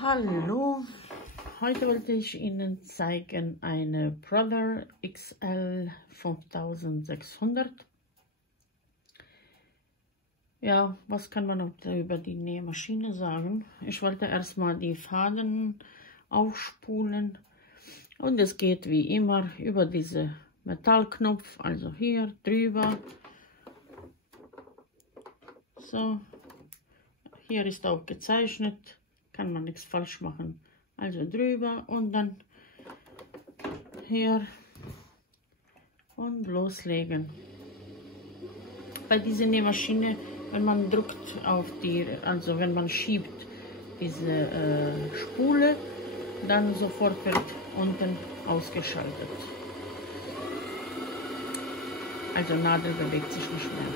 Hallo, heute wollte ich Ihnen zeigen eine Brother XL 5600. Ja, was kann man über die Nähmaschine sagen? Ich wollte erstmal die Faden aufspulen und es geht wie immer über diese Metallknopf, also hier drüber. So, hier ist auch gezeichnet, kann man nichts falsch machen. Also drüber und dann hier und loslegen. Bei dieser Nähmaschine, wenn man drückt auf die, also wenn man schiebt diese Spule, dann sofort wird unten ausgeschaltet. Also Nadel bewegt sich nicht mehr.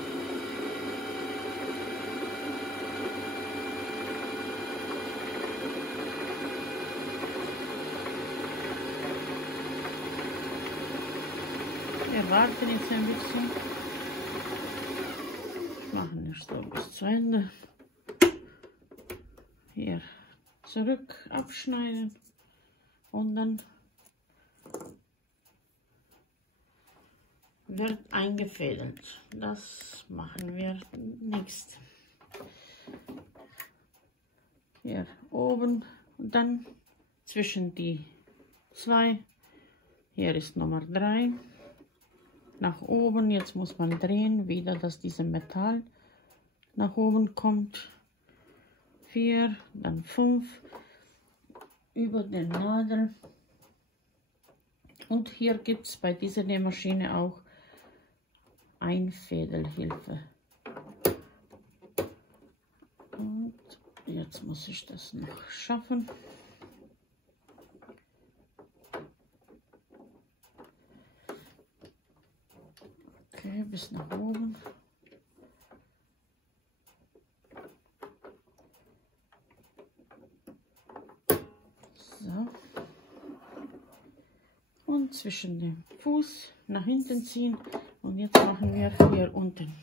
Wir warten jetzt ein bisschen. Ich mache nicht so bis zu Ende. Hier zurück abschneiden und dann wird eingefädelt. Das machen wir nächst. Hier oben und dann zwischen die zwei. Hier ist Nummer 3. Nach oben, jetzt muss man drehen, wieder, dass diese Metall nach oben kommt. 4, dann 5 über den Nadel. Und hier gibt es bei dieser Nähmaschine auch Einfädelhilfe. Und jetzt muss ich das noch schaffen. Okay, bis nach oben. So. Und zwischen dem Fuß nach hinten ziehen. Und jetzt machen wir hier unten.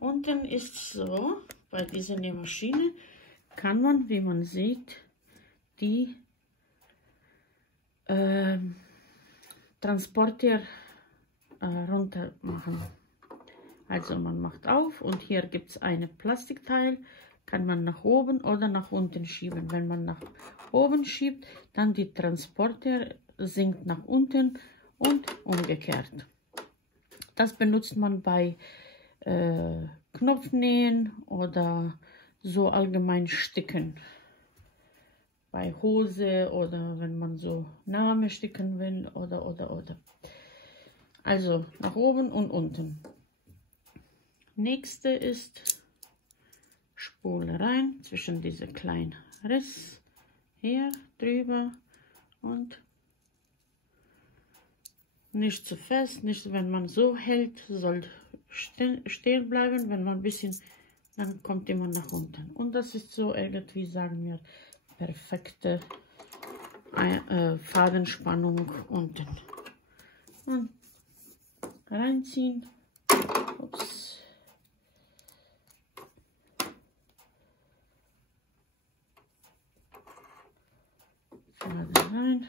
Unten ist so, bei dieser Nähmaschine kann man, wie man sieht, die Transporter runter machen. Also man macht auf und hier gibt es ein Plastikteil, kann man nach oben oder nach unten schieben. Wenn man nach oben schiebt, dann die Transporter sinkt nach unten und umgekehrt. Das benutzt man bei Knopfnähen oder so allgemein Sticken. Bei Hose oder wenn man so Name sticken will oder. Also nach oben und unten. Nächste ist Spule rein zwischen diese kleinen Riss. Hier drüber und nicht zu fest, nicht wenn man so hält, soll stehen bleiben. Wenn man ein bisschen, dann kommt immer nach unten. Und das ist so irgendwie, sagen wir, perfekte Fadenspannung unten. Und reinziehen. Ups. Faden rein.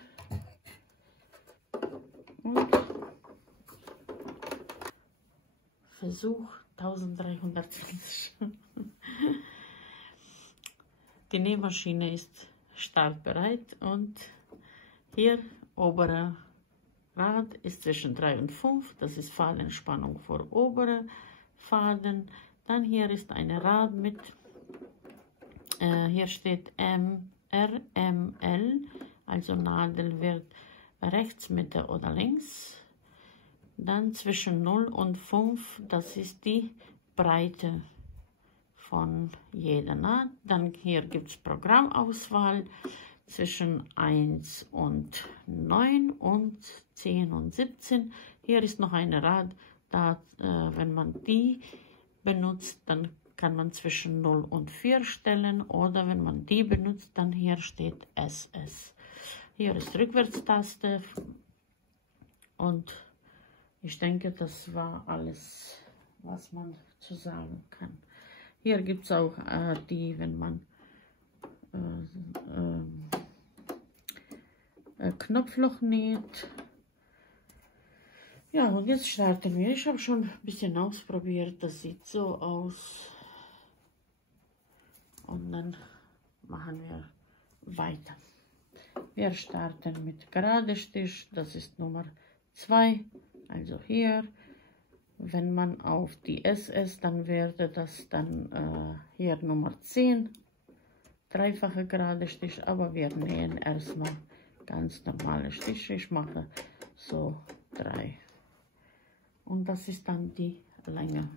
Und Versuch 1320. Die Nähmaschine ist startbereit und hier obere Rad ist zwischen 3 und 5, das ist Fadenspannung für obere Faden. Dann hier ist ein Rad mit, hier steht RML, also Nadel wird rechts, Mitte oder links. Dann zwischen 0 und 5, das ist die Breite von jeder Naht. Dann hier gibt es Programmauswahl. Zwischen 1 und 9 und 10 und 17. Hier ist noch ein Rad, da, wenn man die benutzt, dann kann man zwischen 0 und 4 stellen. Oder wenn man die benutzt, dann hier steht SS. Hier ist Rückwärtstaste. Und ich denke, das war alles, was man zu sagen kann. Hier gibt es auch die, wenn man Knopfloch näht. Ja, und jetzt starten wir. Ich habe schon ein bisschen ausprobiert. Das sieht so aus. Und dann machen wir weiter. Wir starten mit gerade Stich. Das ist Nummer 2. Also hier. Wenn man auf die SS, dann wäre das dann hier Nummer 10. Dreifache gerade Stich. Aber wir nähen erstmal ganz normale Stiche. Ich mache so 3. Und das ist dann die Länge.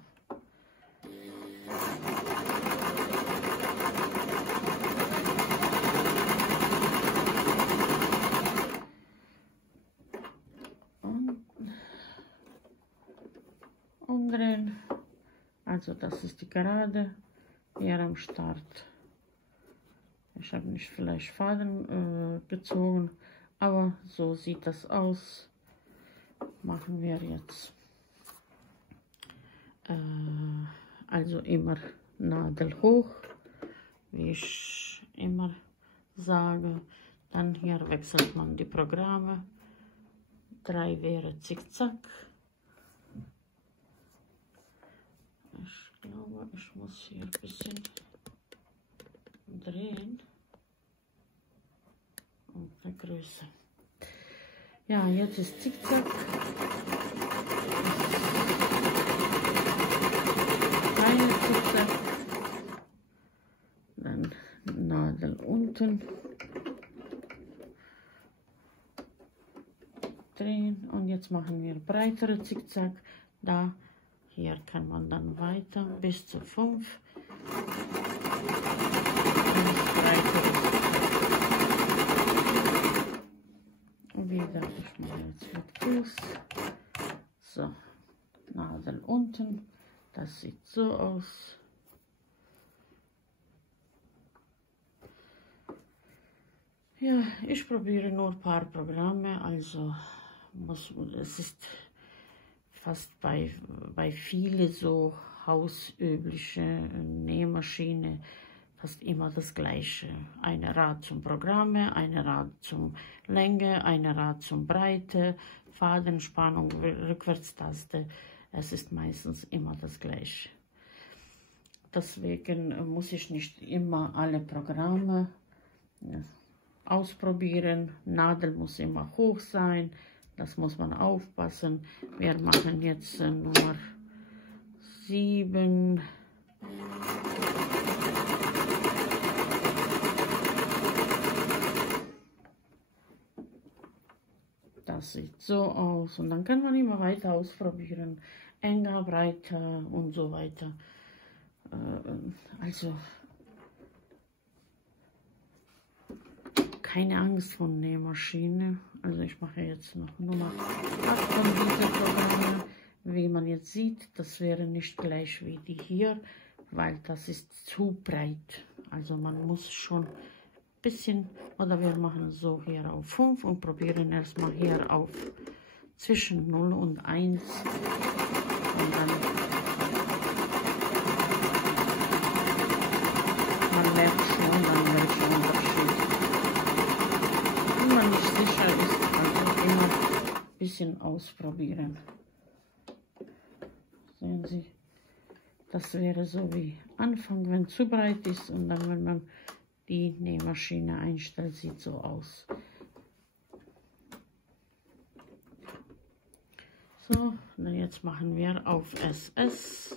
Und umdrehen. Also das ist die Gerade hier am Start. Ich habe nicht vielleicht Faden gezogen, aber so sieht das aus. Machen wir jetzt. Also immer Nadel hoch, wie ich immer sage. Dann hier wechselt man die Programme. 3 wäre Zickzack. Ich glaube, ich muss hier ein bisschen drehen und vergrößern. Ja, jetzt ist Zickzack. Keine Zickzack. Dann Nadel unten. Drehen und jetzt machen wir breitere Zickzack. Da, hier kann man dann weiter bis zu 5. Und wieder, ich mache jetzt mit Fuß. So, Nadel unten. Das sieht so aus. Ja, ich probiere nur ein paar Programme, also es ist fast bei vielen so hausübliche Nähmaschine fast immer das gleiche. Eine Rad zum Programme, eine Rad zum Länge, eine Rad zum Breite, Fadenspannung, Rückwärtstaste. Es ist meistens immer das gleiche. Deswegen muss ich nicht immer alle Programme ausprobieren. Nadel muss immer hoch sein. Das muss man aufpassen. Wir machen jetzt Nummer 7. Das sieht so aus. Und dann kann man immer weiter ausprobieren. Enger, breiter und so weiter. Also keine Angst vor Nähmaschine. Also ich mache jetzt noch Nummer 8 von diesen Programmen. Wie man jetzt sieht, das wäre nicht gleich wie die hier, weil das ist zu breit. Also man muss schon ein bisschen, oder wir machen so hier auf 5 und probieren erstmal hier auf zwischen 0 und 1. Und dann man merkt schon dann welcher Unterschied. Wenn man nicht sicher ist, also immer ein bisschen ausprobieren. Sehen Sie, das wäre so wie Anfang, wenn zu breit ist, und dann, wenn man die Nähmaschine einstellt, sieht so aus. So, dann jetzt machen wir auf SS.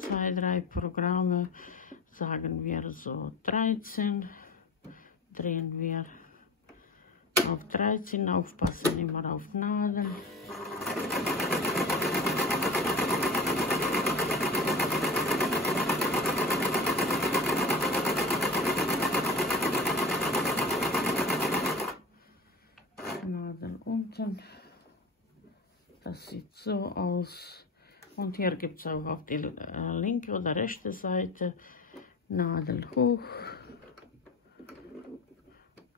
2, 3 Programme, sagen wir so 13. Drehen wir auf 13, aufpassen immer auf Nadel. Nadel unten. Das sieht so aus. Und hier gibt es auch auf die linke oder rechte Seite Nadel hoch.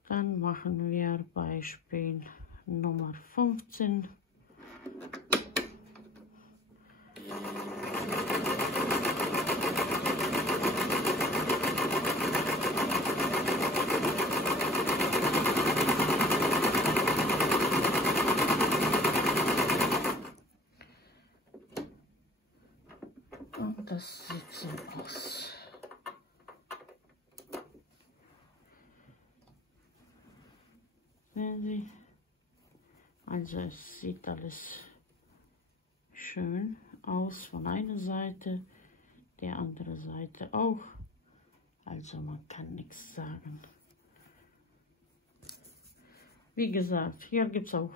Dann machen wir Beispiel Nummer 15. Und das sieht so aus. Sehen Sie? Also es sieht alles schön aus von einer Seite, der andere Seite auch. Also man kann nichts sagen. Wie gesagt, hier gibt es auch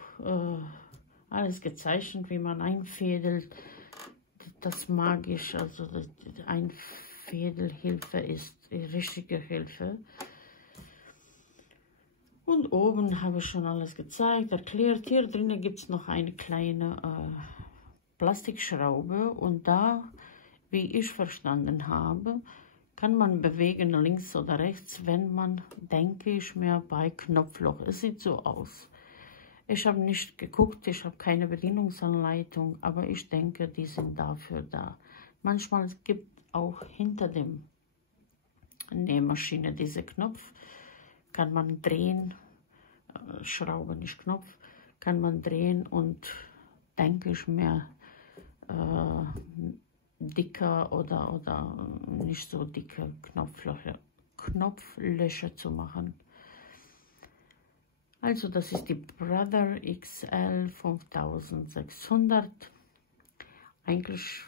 alles gezeichnet, wie man einfädelt. Das mag ich, also die Einfädelhilfe ist die richtige Hilfe. Und oben habe ich schon alles gezeigt, erklärt. Hier drinnen gibt es noch eine kleine Plastikschraube und da, wie ich verstanden habe, kann man bewegen links oder rechts, wenn man, denke ich mir, bei Knopfloch. Es sieht so aus. Ich habe nicht geguckt, ich habe keine Bedienungsanleitung, aber ich denke, die sind dafür da. Manchmal gibt auch hinter dem Nähmaschine diese Knopf, kann man drehen, Schraube, nicht Knopf, kann man drehen und denke ich mir, dicker oder nicht so dicke Knopflöcher zu machen. Also das ist die Brother XL 5600. Eigentlich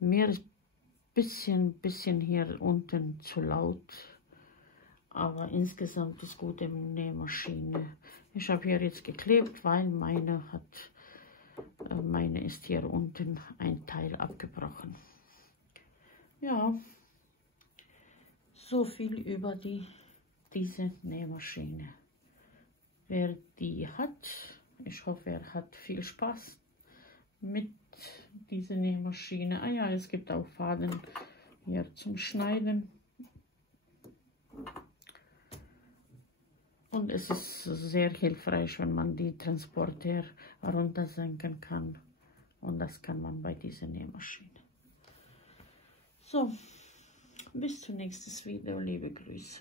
mir ist bisschen hier unten zu laut, aber insgesamt ist gut im Nähmaschine. Ich habe hier jetzt geklebt, weil meine ist hier unten ein Teil abgebrochen. Ja, so viel über diese Nähmaschine. Wer die hat, ich hoffe, er hat viel Spaß mit dieser Nähmaschine. Ah ja, es gibt auch Faden hier zum Schneiden. Und es ist sehr hilfreich, wenn man die Transporter runtersenken kann. Und das kann man bei dieser Nähmaschine. So, bis zum nächsten Video. Liebe Grüße.